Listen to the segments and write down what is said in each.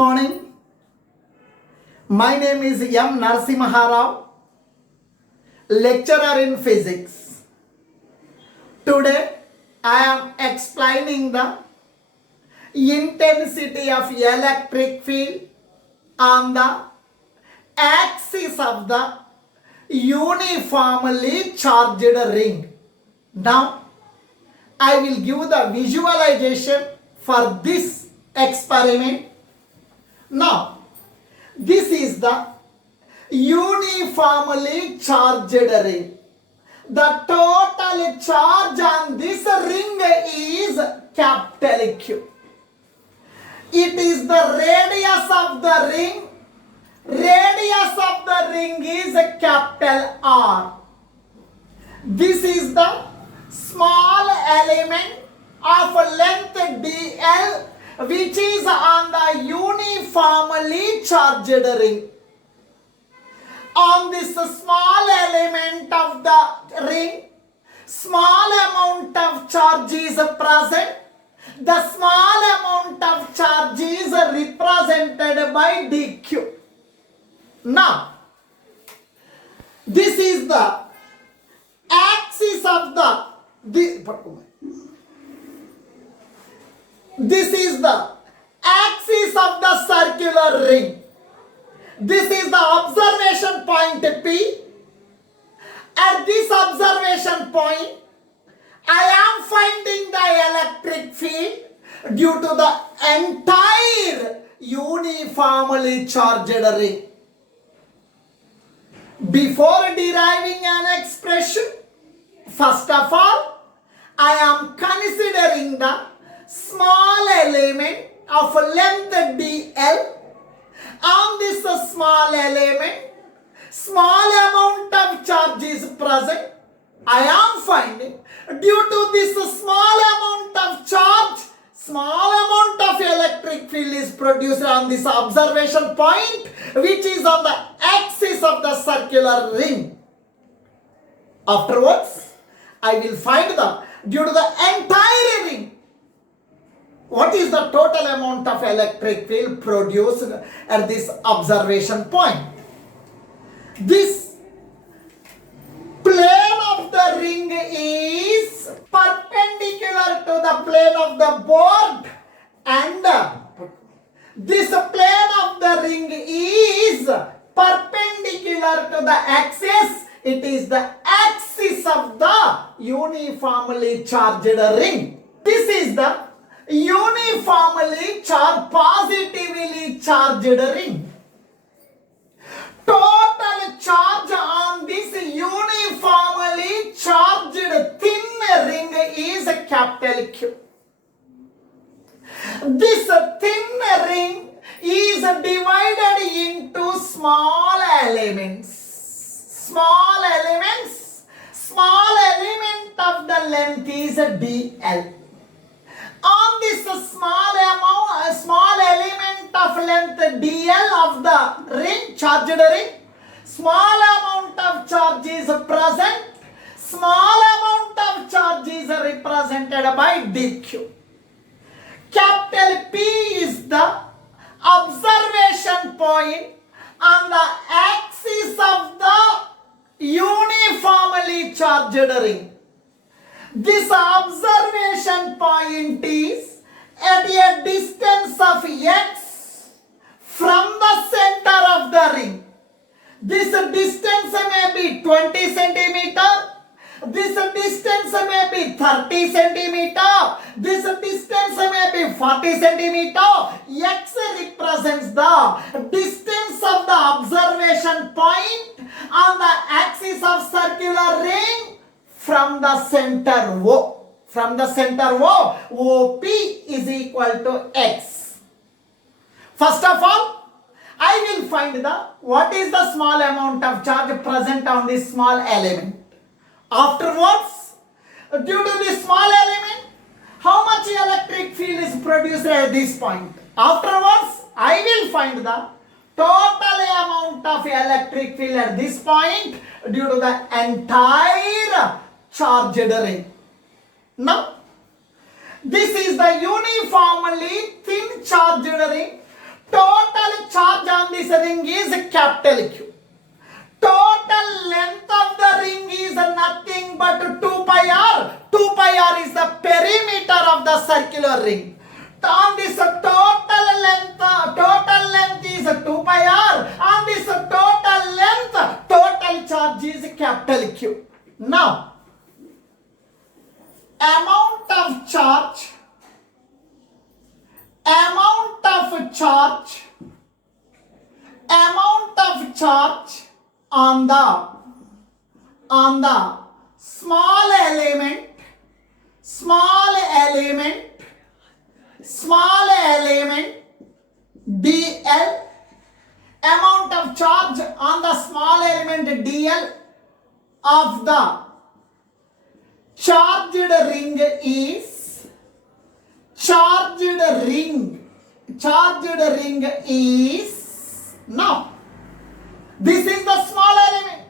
Morning. My name is M. Narasimha, lecturer in physics. Today I am explaining the intensity of electric field on the axis of the uniformly charged ring. Now I will give the visualization for this experiment. Now, this is the uniformly charged ring. The total charge on this ring is capital Q. It is the radius of the ring. Radius of the ring is capital R. This is the small element of length dl, which is on the uniformly charged ring. On this small element of the ring, small amount of charge is present. The small amount of charge is represented by dq. Now, this is the axis of this is the axis of the circular ring. This is the observation point P. At this observation point, I am finding the electric field due to the entire uniformly charged ring. Before deriving an expression, first of all, I am considering the small element of length dl. On this small element, small amount of charge is present. I am finding due to this small amount of charge, small amount of electric field is produced on this observation point, which is on the axis of the circular ring. Afterwards, I will find due to the entire ring, what is the total amount of electric field produced at this observation point. This plane of the ring is perpendicular to the plane of the board, and this plane of the ring is perpendicular to the axis. It is the axis of the uniformly charged ring. This is the uniformly charged, positively charged ring. Total charge on this uniformly charged thin ring is capital Q. This thin ring is divided into small elements. Small elements. Small element of the length is dl. On this small element of length dl of the ring, charged ring, small amount of charge is present. Small amount of charge is represented by dq. Capital P is the observation point on the axis of the uniformly charged ring. This observation point is at a distance of x from the center of the ring. This distance may be 20 centimeter. This distance may be 30 centimeter. This distance may be 40 centimeter. X represents the distance of the observation point on the axis of circular ring from the center O. From the center O, OP is equal to x. First of all, I will find what is the small amount of charge present on this small element. Afterwards, due to this small element, how much electric field is produced at this point. Afterwards, I will find the total amount of electric field at this point due to the entire charged ring. Now, this is the uniformly thin charged ring Total charge on this ring is capital Q. Total length of the ring is nothing but 2 pi r. 2 pi r is the perimeter of the circular ring. On this total length is 2 pi r. On this total length, total charge is capital Q. Now, amount of charge on the small element dl, amount of charge on the small element dl of the charged ring is now, this is the small element.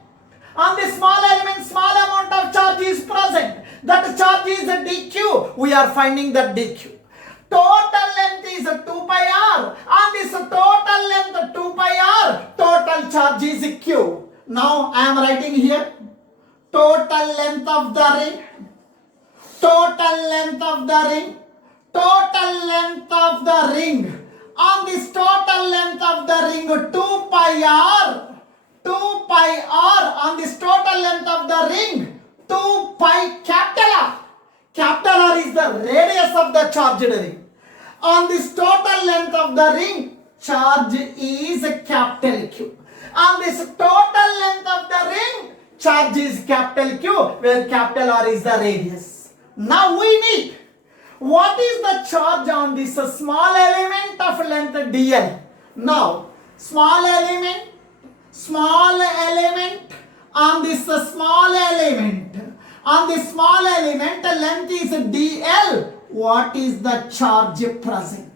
On the small element, small amount of charge is present. That charge is dq. We are finding that dq. Total length is 2 pi r. On this total length 2 pi r, total charge is q. Now I am writing here total length of the ring. On this total length of the ring 2 pi r. On this total length of the ring 2 pi capital R. Capital R is the radius of the charged ring. On this total length of the ring, charge is capital Q. On this total length of the ring, charge is capital Q, where capital R is the radius. Now we need, what is the charge on this small element of length dl? Now, small element on this small element length is dl. What is the charge present?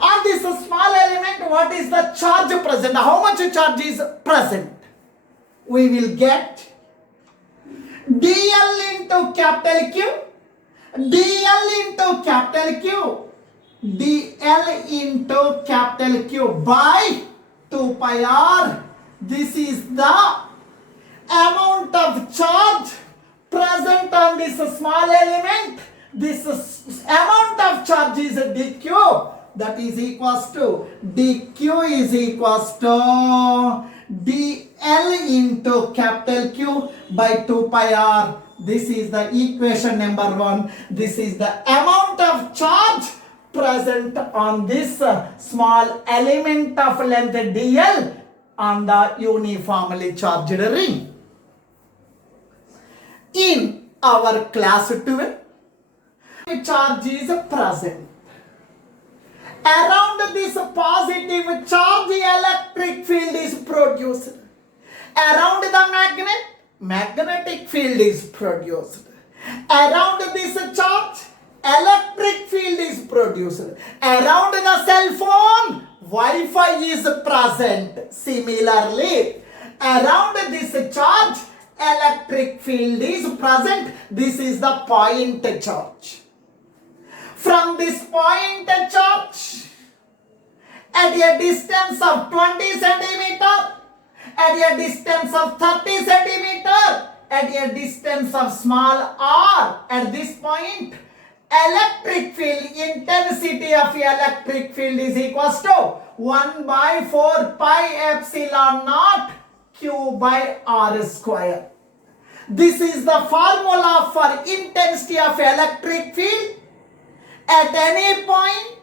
On this small element, what is the charge present? How much charge is present? We will get dl into capital Q by 2 pi r. This is the amount of charge present on this small element. This amount of charge is dq. That is equals to dq is equals to dl into capital Q by 2 pi r. This is the equation number 1. This is the amount of charge present on this small element of length dl on the uniformly charged ring. In our class 12, charge is present. Around this positive charge, electric field is produced. Around the magnet, magnetic field is produced. Around this charge, electric field is produced. Around the cell phone, Wi-Fi is present. Similarly, around this charge, electric field is present. This is the point charge. From this point charge, at a distance of 20 centimeter, at a distance of 30 centimeter, at a distance of small r, at this point, electric field, intensity of electric field is equals to 1 by 4 pi epsilon naught q by r square. This is the formula for intensity of electric field at any point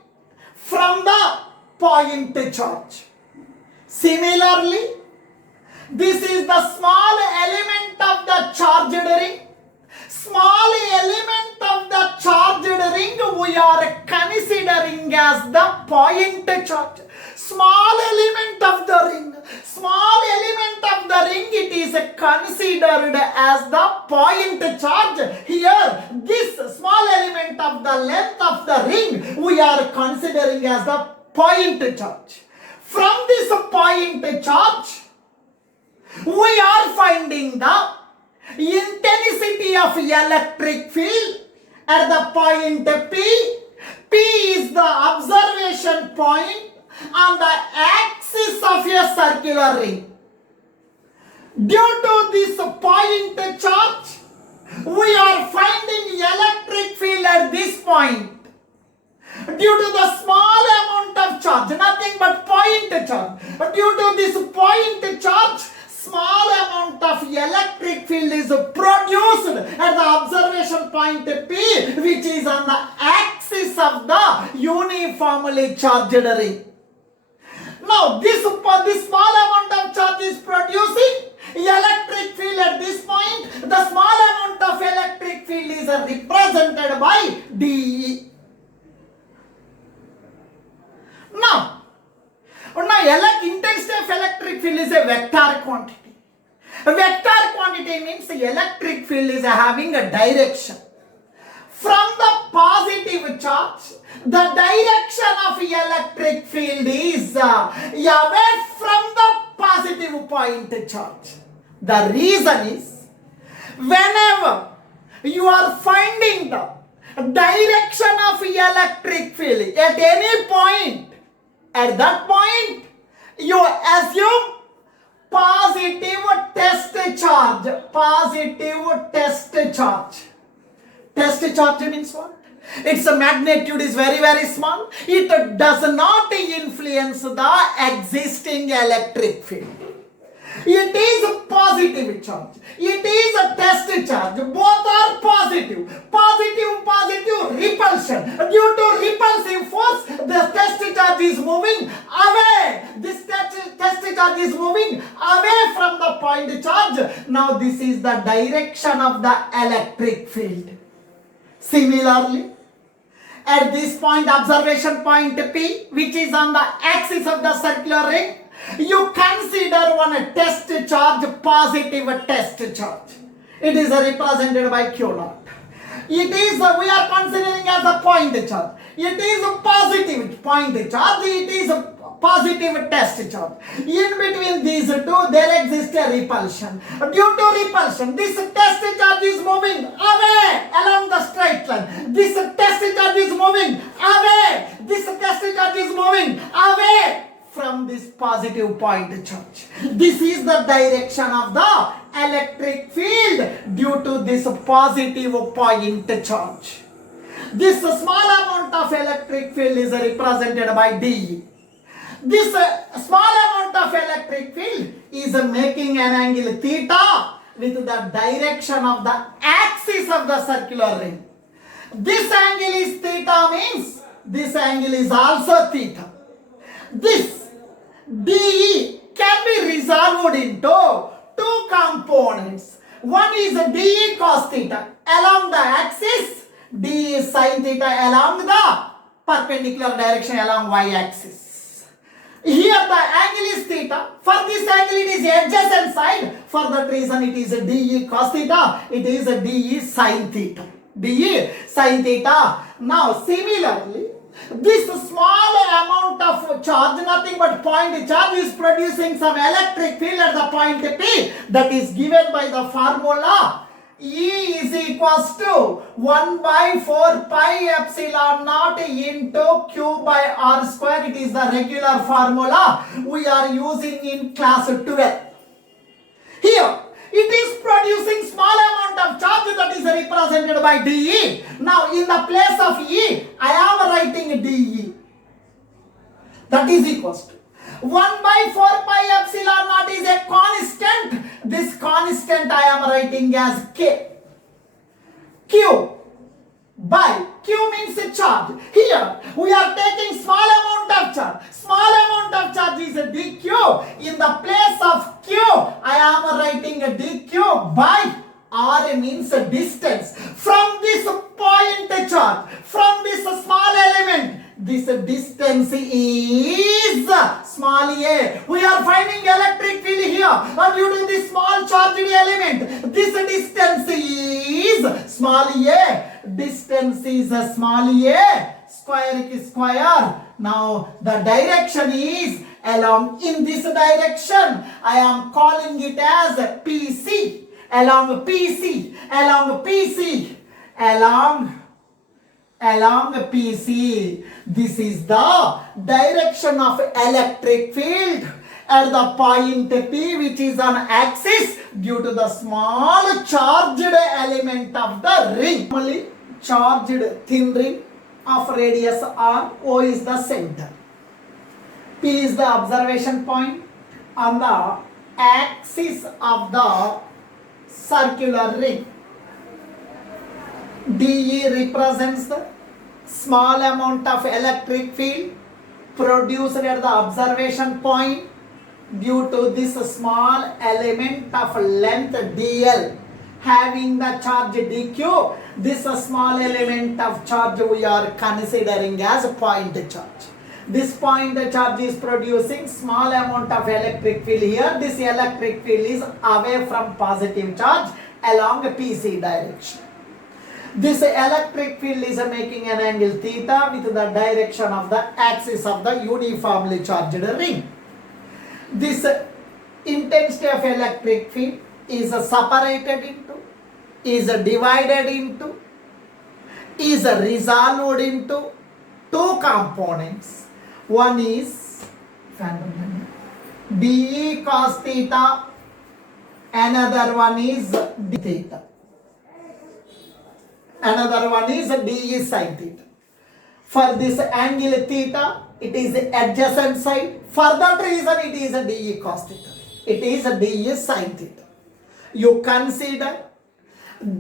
from the point charge. Similarly, this is the small element of the charged ring. Small element of the charged ring we are considering as the point charge. Small element of the ring. Small element of the ring, it is considered as the point charge. Here, this small element of the length of the ring we are considering as the point charge. From this point charge, we are finding the intensity of electric field at the point P. P is the observation point. on the axis of a circular ring. Due to this point charge, we are finding electric field at this point. Due to the small amount of charge, nothing but point charge. Due to this point charge, small amount of electric field is produced at the observation point P, which is on the axis of the uniformly charged ring. Now, this small amount of charge is producing electric field at this point. The small amount of electric field is represented by dE. Now, intensity of electric field is a vector quantity. A vector quantity means the electric field is having a direction. From the positive charge, the direction of electric field is away from the positive point charge. The reason is, whenever you are finding the direction of electric field at any point, at that point, you assume positive test charge. Positive test charge. Test charge means what? Its magnitude is very, very small. It does not influence the existing electric field. It is a positive charge. It is a test charge. Both are positive. Positive repulsion. Due to repulsive force, the test charge is moving away. This test charge is moving away from the point charge. Now this is the direction of the electric field. Similarly, at this point, observation point P, which is on the axis of the circular ring, you consider one test charge, positive test charge. It is represented by Q0. It is, we are considering as a point charge. It is a positive point charge. It is a positive test charge. In between these two, there exists a repulsion. Due to repulsion, this test charge is moving away along the straight line. This test charge is moving away. This test charge is moving away from this positive point charge. This is the direction of the electric field due to this positive point charge. This small amount of electric field is represented by dE. This small amount of electric field is making an angle theta with the direction of the axis of the circular ring. This angle is theta means this angle is also theta. This dE can be resolved into two components. One is dE cos theta along the axis, dE sin theta along the perpendicular direction along y-axis. Here the angle is theta. For this angle it is adjacent side. For that reason it is dE cos theta. It is dE sin theta. dE sin theta. Now similarly, this small amount of charge, nothing but point charge, is producing some electric field at the point P that is given by the formula E is equals to 1 by 4 pi epsilon naught into Q by R square. It is the regular formula we are using in class 12. Here, it is producing small amount of charge that is represented by dE. Now, in the place of E, I am writing dE. That is equals to 1 by 4 pi epsilon naught is a constant. This constant I am writing as K. Q by Q means a charge. Here we are taking small amount of charge. Small amount of charge is a dQ. In the place of Q, I am writing a dQ by R means a distance. From this point charge, from this small element, this distance is small a. We are finding electric field here. And due to this small charged element, this distance is small a. Distance is small a. Square is square. Now the direction is along in this direction. I am calling it as PC. Along PC. Along PC. along PC. This is the direction of electric field at the point P, which is on axis, due to the small charged element of the ring. Normally charged thin ring of radius R. O is the center. P is the observation point on the axis of the circular ring. DE represents the small amount of electric field produced at the observation point due to this small element of length dl having the charge dq. This small element of charge we are considering as point charge. This point charge is producing small amount of electric field here. This electric field is away from positive charge along PC direction. This electric field is making an angle theta with the direction of the axis of the uniformly charged ring. This intensity of electric field is separated into, is divided into, is resolved into two components. One is dE cos theta, another one is d theta. Another one is dE sin theta. For this angle theta, it is adjacent side. For that reason, it is a dE cos theta. It is a dE sin theta. You consider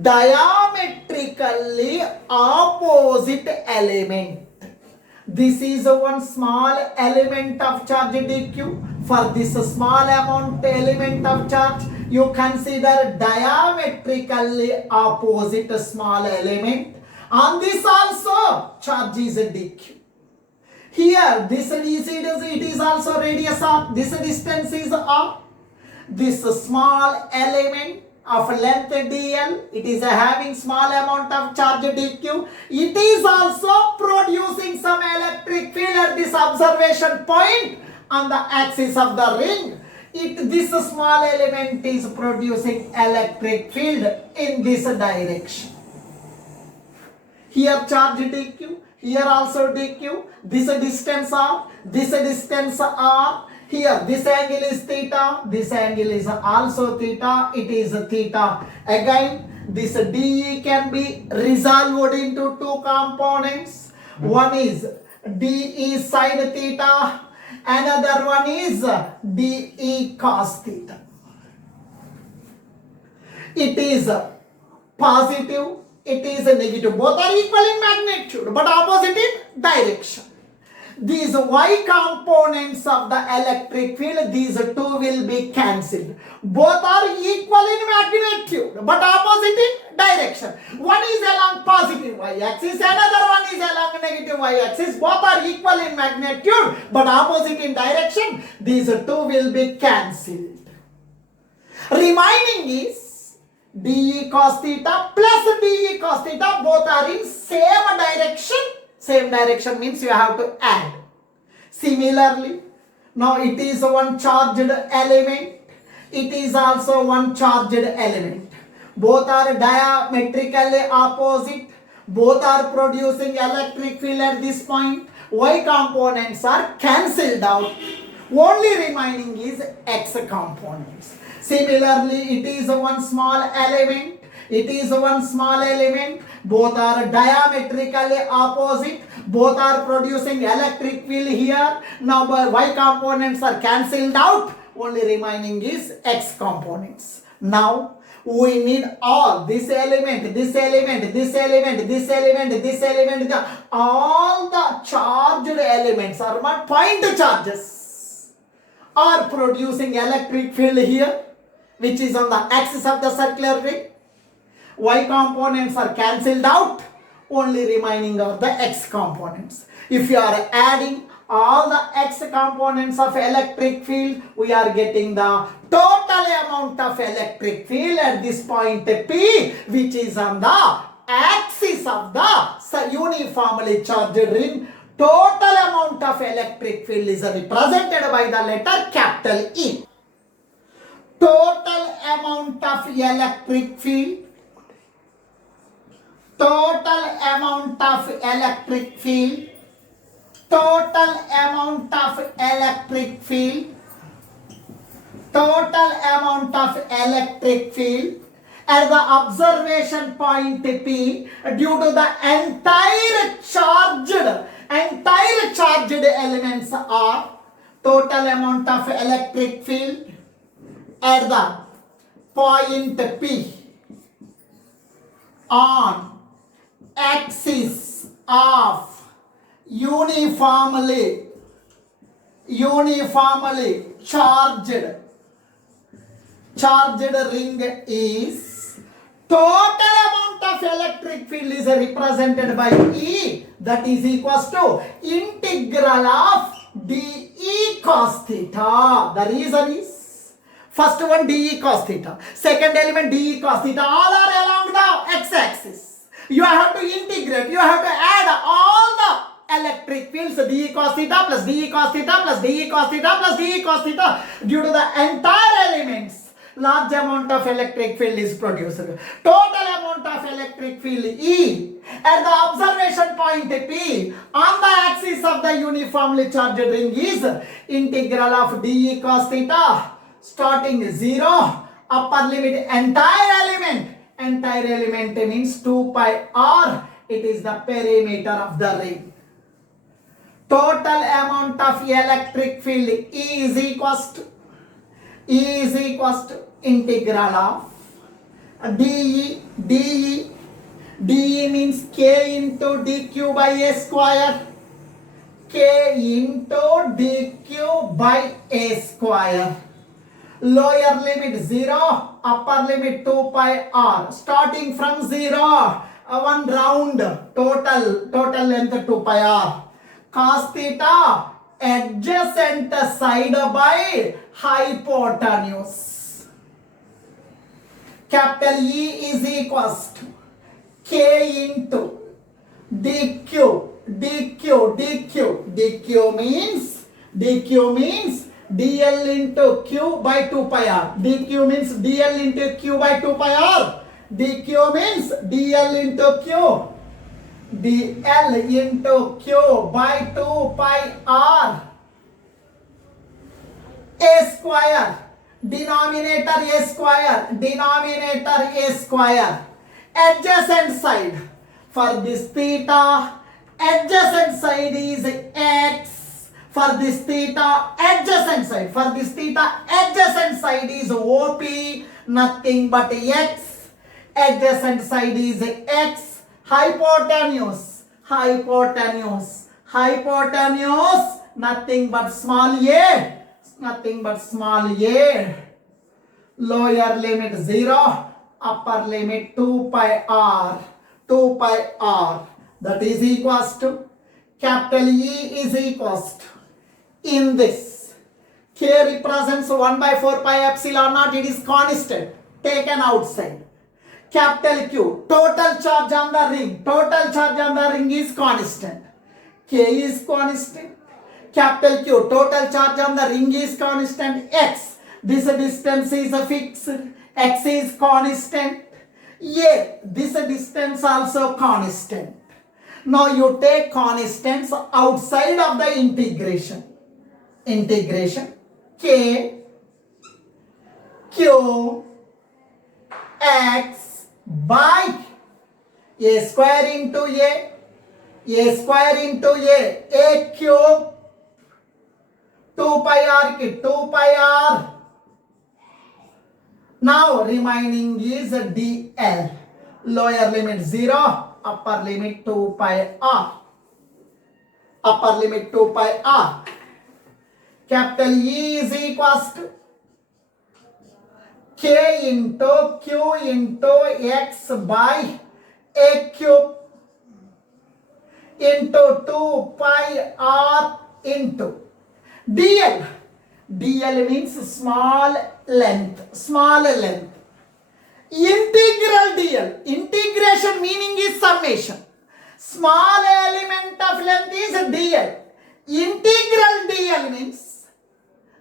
diametrically opposite element. This is one small element of charge dq. For this small amount element of charge, you consider diametrically opposite small element. On this also, charge is dq. Here, this it is also radius r. This distance is r. This small element of length dl, it is having small amount of charge dq. It is also producing some electric field at this observation point on the axis of the ring. This small element is producing electric field in this direction. Here charge dq, here also dq, this distance r, this distance r. Here this angle is theta, this angle is also theta, it is theta. Again, this dE can be resolved into two components. One is dE sin theta, another one is dE cos theta. It is positive, it is negative. Both are equal in magnitude but opposite in direction. These y components of the electric field, these two will be cancelled. Both are equal in magnitude but opposite in direction. One is along positive y-axis, another one is along negative y-axis. Both are equal in magnitude but opposite in direction. These two will be cancelled. Remaining is dE cos theta plus dE cos theta. Both are in same direction. Same direction means you have to add. Similarly, now it is one charged element. It is also one charged element. Both are diametrically opposite. Both are producing electric field at this point. Y components are cancelled out. Only remaining is X components. Similarly, it is one small element. It is one small element. Both are diametrically opposite. Both are producing electric field here. Now Y components are cancelled out. Only remaining is X components. Now we need all this element, this element, this element, this element, this element. All the charged elements are not point charges are producing electric field here, which is on the axis of the circular ring. Y components are cancelled out. Only remaining are the X components. If you are adding all the X components of electric field, we are getting the total amount of electric field at this point P, which is on the axis of the uniformly charged ring. Total amount of electric field is represented by the letter capital E. Total amount of electric field. total amount of electric field, total amount of electric field, total amount of electric field at the observation point P due to the entire charged elements are total amount of electric field at the point P on axis of uniformly charged ring is total amount of electric field is represented by E, that is equals to integral of dE cos theta. The reason is first one dE cos theta, second element dE cos theta, all are along the x-axis. You have to integrate, you have to add all the electric fields dE cos theta plus dE cos theta plus dE cos theta plus dE cos theta. Due to the entire elements, large amount of electric field is produced. Total amount of electric field E at the observation point P on the axis of the uniformly charged ring is integral of dE cos theta starting 0, upper limit entire element means 2 pi r. It is the perimeter of the ring. Total amount of electric field E is equals to integral of dE means k into dq by a square, k into dq by a square. Lower limit 0, upper limit 2 pi r. Starting from 0, one round, total length 2 pi r. Cos theta adjacent side by hypotenuse. Capital E is equals to k into dq means dl into q by 2 pi r. dq means dl into q by 2 pi r. dq means dl into q. dl into q by 2 pi r. A square, denominator a square. Adjacent side, for this theta, adjacent side is x. For this theta, adjacent side is OP, nothing but x. Adjacent side is x. Hypotenuse, nothing but small a. Lower limit 0, upper limit 2 pi r. That is equals to capital E is equals to, in this k represents 1 by 4 pi epsilon naught, it is constant taken outside. Capital Q, total charge on the ring is constant. K is constant. Capital Q, total charge on the ring is constant. X, this distance is fixed. X is constant. A, this distance also constant. Now you take constants outside of the integration. K, Q, X by a square into a cube 2 pi r. Now remaining is dl. Lower limit 0, upper limit 2 pi r. Capital E is equals to k into q into x by a cube into 2 pi r into dl. dl means small length. Integral dl. Integration meaning is summation. Small element of length is dl. Integral dl means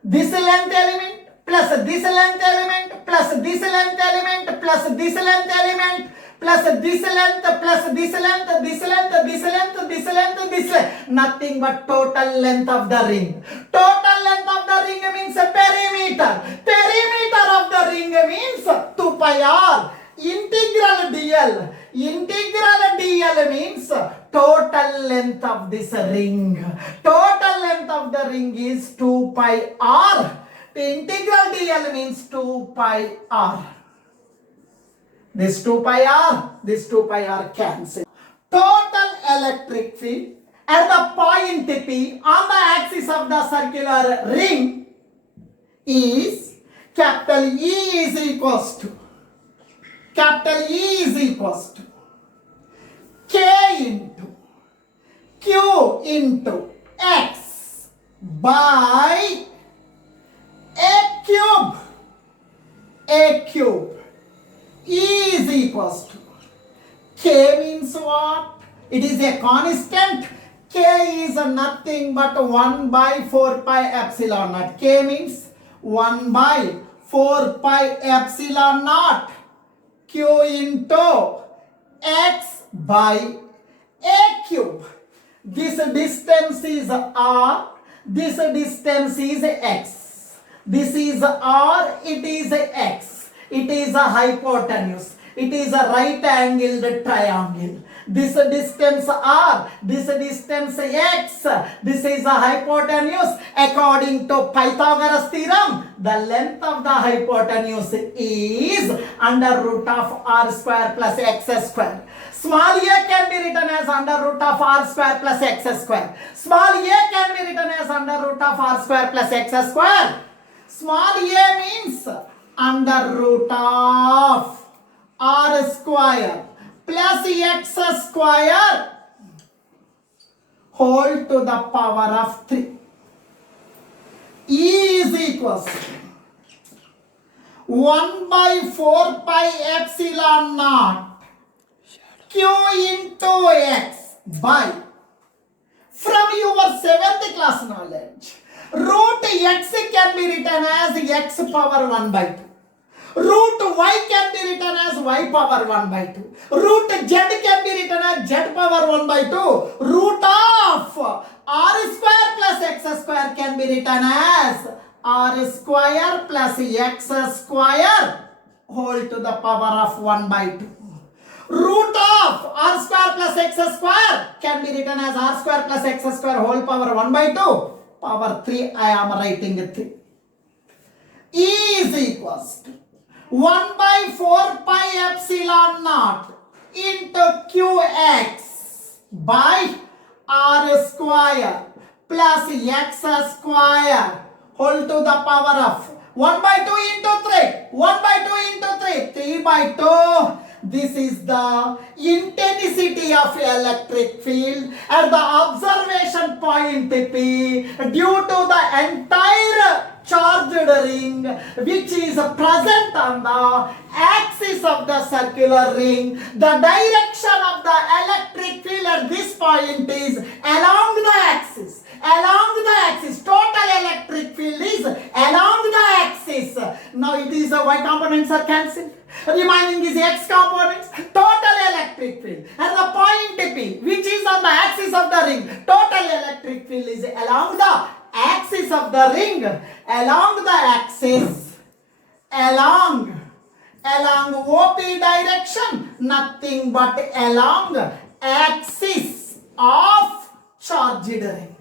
this length element plus this length element plus this length element plus this length element plus this length plus this length, this length, this length, this length, this length. Nothing but total length of the ring. Total length of the ring means a perimeter. Perimeter of the ring means 2 pi r. Integral dl. Integral dl means total length of this ring. Total length of the ring is 2 pi r. The integral dl means 2 pi r. This 2 pi r cancel. Total electric field at the point P on the axis of the circular ring is capital E is equals to K into Q into X by A cube. E is equals to K means what? It is a constant. K is nothing but 1 by 4 pi epsilon naught. K means 1 by 4 pi epsilon naught. Q into X by A cube. This distance is R. This distance is X. This is R. It is X. It is a hypotenuse. It is a right angled triangle. This distance R, this distance X, this is a hypotenuse. According to Pythagoras theorem, the length of the hypotenuse is under root of R square plus X square. Small a can be written as under root of R square plus X square. Small a can be written as under root of R square plus X square. Small a means under root of R square plus X square whole to the power of 3. E is equals to 1 by 4 pi epsilon naught Q into X by, from your 7th class knowledge, root X can be written as X power 1 by 2. Root Y can be written as Y power 1 by 2. Root Z can be written as Z power 1 by 2. Root of R square plus X square can be written as R square plus X square whole to the power of 1 by 2. Root of R square plus X square can be written as R square plus X square whole power 1 by 2. Power 3, I am writing 3. E is equals to 1 by 4 pi epsilon naught into Qx by R square plus X square whole to the power of 1 by 2 into 3. 1 by 2 into 3. 3 by 2. This is the intensity of electric field at the observation point P due to the entire charged ring which is present on the axis of the circular ring. The direction of the electric field at this point is along the axis. Along the axis. Total electric field is along the axis. Now it is Y components are cancelled. Remaining is X components. Total electric field at the point P which is on the axis of the ring. Total electric field is along the axis of the ring. Along the axis. Along OP direction. Nothing but along axis of charged ring.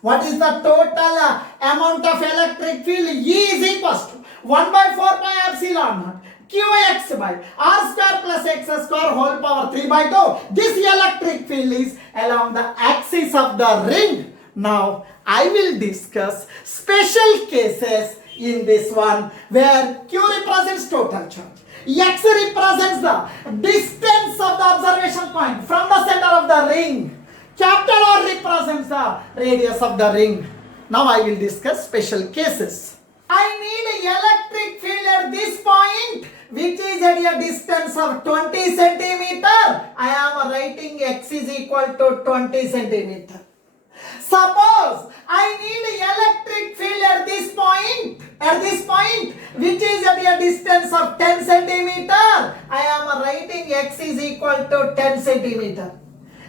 What is the total amount of electric field? E is equals to 1 by 4 pi epsilon naught Qx by R square plus X square whole power 3 by 2. This electric field is along the axis of the ring. Now I will discuss special cases in this one where Q represents total charge. X represents the distance of the observation point from the center of the ring. Capital R represents the radius of the ring. Now I will discuss special cases. I need electric field at this point which is at a distance of 20 centimeter. I am writing X is equal to 20 centimeter. Suppose I need electric field at this point which is at a distance of 10 centimeter. I am writing x is equal to 10 centimeter.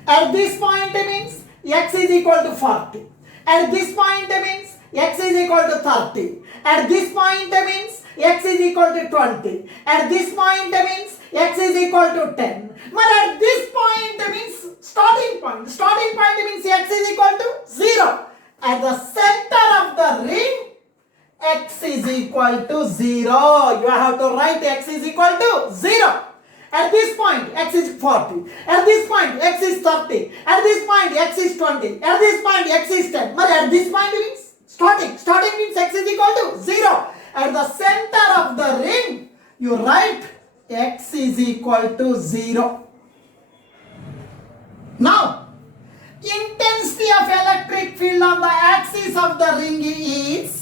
At this point means x is equal to 40. At this point means x is equal to 30. At this point means x is equal to 20. At this point means x is equal to 10. But at this point means starting point. Starting point means x is equal to 0. At the center of the ring, x is equal to 0. You have to write x is equal to 0. At this point, x is 40. At this point, x is 30. At this point, x is 20. At this point, x is 10. But at this point means starting. Starting means x is equal to 0. At the center of the ring, you write x is equal to 0. Now, intensity of electric field on the axis of the ring is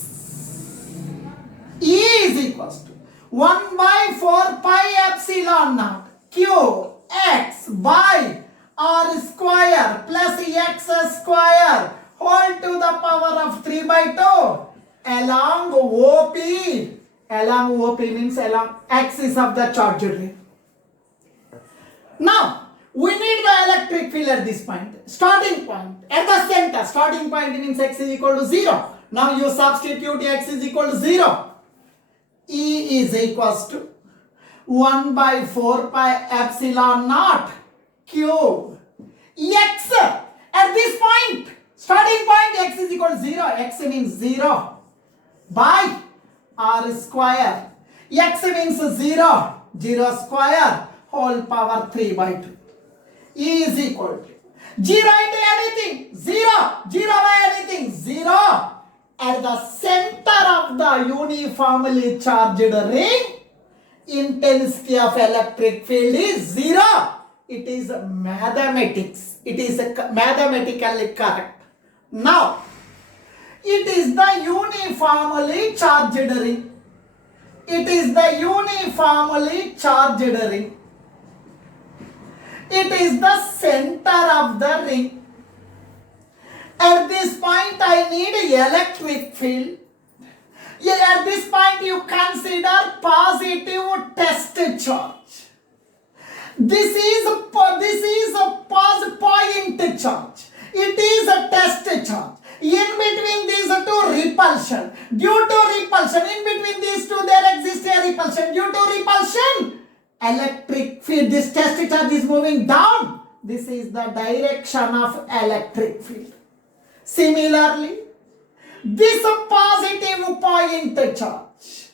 E is equals to 1 by 4 pi epsilon naught q x by r square plus x square whole to the power of 3 by 2 along OP. Along OP means along axis of the charged ring. Now, we need the electric field at this point. Starting point at the center. Starting point means x is equal to 0. Now you substitute x is equal to 0. E is equals to 1 by 4 pi epsilon naught cube x. At this point, starting point x is equal to 0. X means 0 by r square. X means 0. 0 square whole power 3 by 2. E is equal to 0 into anything 0. 0 by anything 0. At the center of the uniformly charged ring, intensity of electric field is 0. It is mathematics. It is mathematically correct. Now, it is the uniformly charged ring. It is the uniformly charged ring. It is the center of the ring. At this point, I need electric field. At this point, you consider positive test charge. This is a point charge. It is a test charge. In between these two, repulsion. Due to repulsion, in between these two, there exists a repulsion. Due to repulsion, electric field, this test charge is moving down. This is the direction of electric field. Similarly, this positive point charge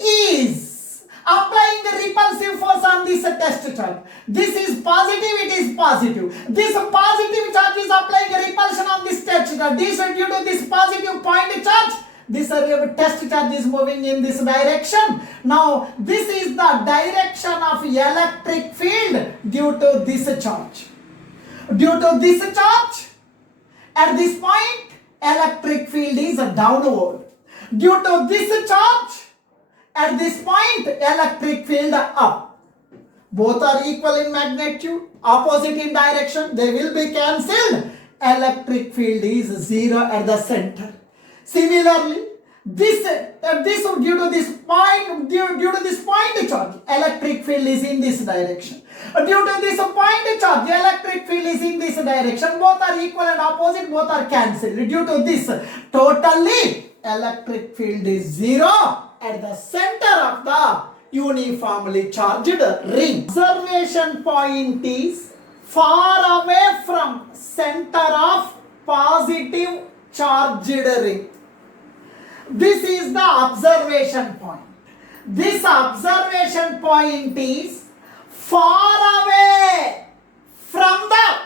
is applying the repulsive force on this test charge. This is positive, it is positive. This positive charge is applying a repulsion on this test charge. This due to this positive point charge, this test charge is moving in this direction. Now, this is the direction of electric field due to this charge. Due to this charge, at this point, electric field is downward. Due to this charge, at this point, electric field up. Both are equal in magnitude, opposite in direction. They will be cancelled. Electric field is 0 at the center. Similarly, due to this point charge, electric field is in this direction. Due to this point charge, the electric field is in this direction. Both are equal and opposite, both are cancelled. Due to this, totally electric field is 0 at the center of the uniformly charged ring. Observation point is far away from center of positive charged ring. This is the observation point. This observation point is far away from the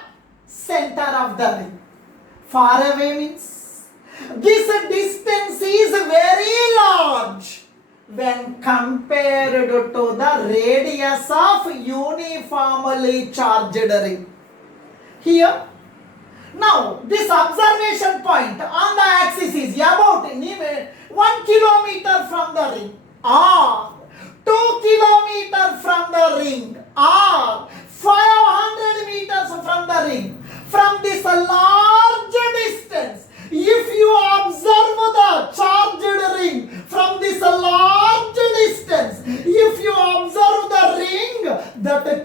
center of the ring. Far away means this distance is very large when compared to the radius of uniformly charged ring. Here, now this observation point on the axis is about 1 kilometer from the ring or 2 kilometers from the ring or 500 meters from the ring. From this large distance, if you observe the charged ring from this large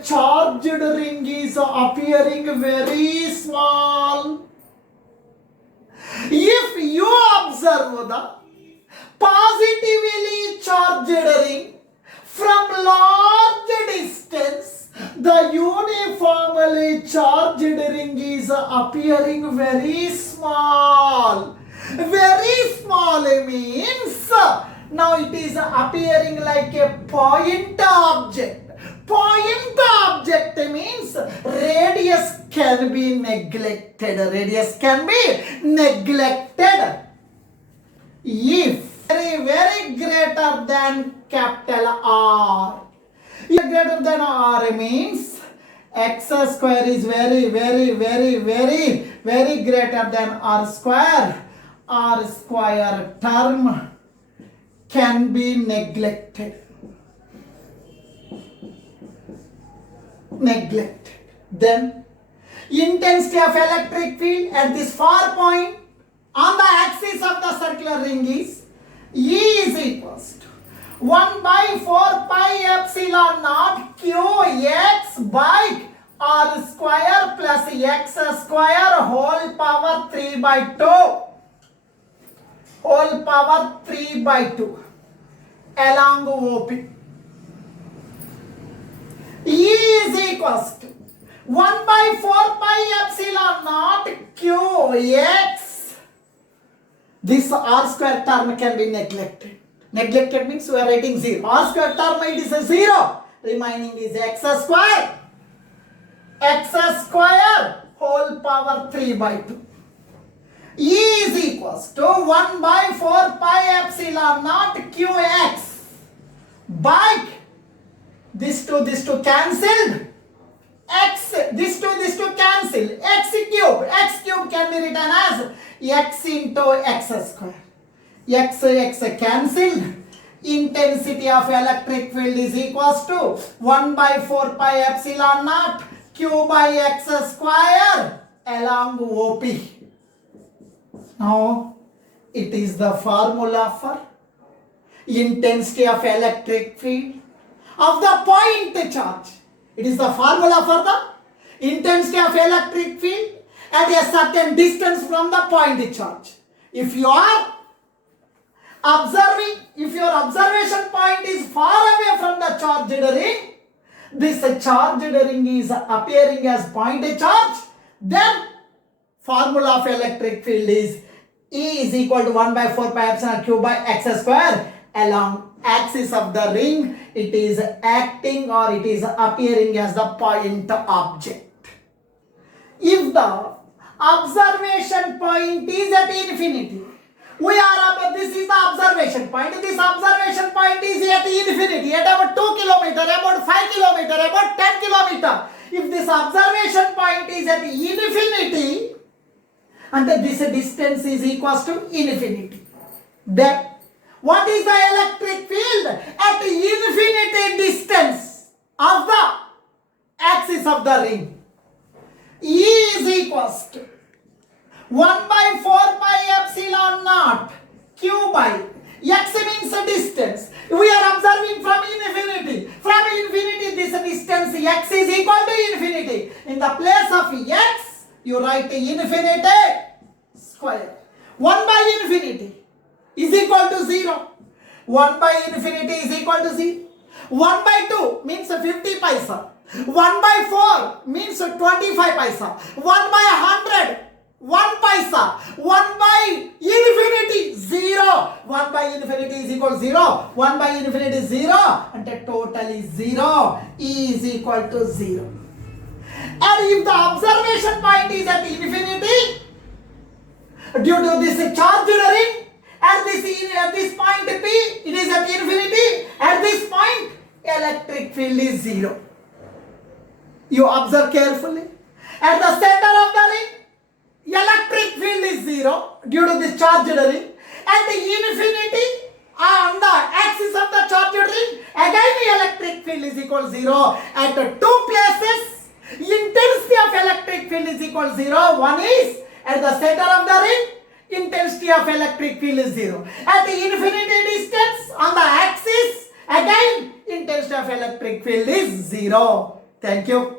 charged ring is appearing very small. If you observe the positively charged ring from large distance, the uniformly charged ring is appearing very small. Very small means now it is appearing like a point object. Point object means radius can be neglected. Radius can be neglected if very greater than capital R. If greater than R means x square is very greater than R square. R square term can be neglected. Then intensity of electric field at this far point on the axis of the circular ring is E is equals to 1 by 4 pi epsilon naught Qx by R square plus x square whole power 3 by 2. Whole power 3 by 2 along OP. E is equals to 1 by 4 pi epsilon naught Qx. This R square term can be neglected. Neglected means we are writing 0. R square term it is a 0. Remaining is x square. X square whole power 3 by 2. E is equals to 1 by 4 pi epsilon naught Qx by this two cancelled. X, this two cancel. X cube can be written as x into x square. X cancelled. Intensity of electric field is equals to 1 by 4 pi epsilon naught Q by x square along OP. Now, it is the formula for intensity of electric field of the point charge. It is the formula for the intensity of electric field at a certain distance from the point charge. If you are observing, if your observation point is far away from the charged ring, this charged ring is appearing as point charge, then formula of electric field is E is equal to 1 by 4 pi epsilon Q by x square along axis of the ring. It is acting or it is appearing as the point object. If the observation point is at infinity, this is the observation point. This observation point is at infinity, at about 2 kilometer, about 5 kilometer, about 10 kilometer. If this observation point is at infinity, and this distance is equals to infinity, then what is the electric field at infinity distance of the axis of the ring? E is equals to 1 by 4 pi epsilon naught Q by x means a distance. We are observing from infinity. From infinity, this distance x is equal to infinity. In the place of x, you write infinity square. 1 by infinity is equal to 0. 1 by infinity is equal to 0. 1 by 2 means 50 paisa. 1 by 4 means 25 paisa. 1 by 100, 1 paisa. 1 by infinity, 0. 1 by infinity is equal to 0. 1 by infinity is 0. And the total is 0. E is equal to 0. And if the observation point is at infinity, due to this charged ring, at this point P, it is at infinity. At this point, electric field is 0. You observe carefully. At the center of the ring, electric field is 0 due to this charged ring. At the infinity, on the axis of the charged ring, again the electric field is equal to 0. At the two places, intensity of electric field is equal to 0. One is at the center of the ring, intensity of electric field is 0. At the infinity distance on the axis, again intensity of electric field is 0. Thank you.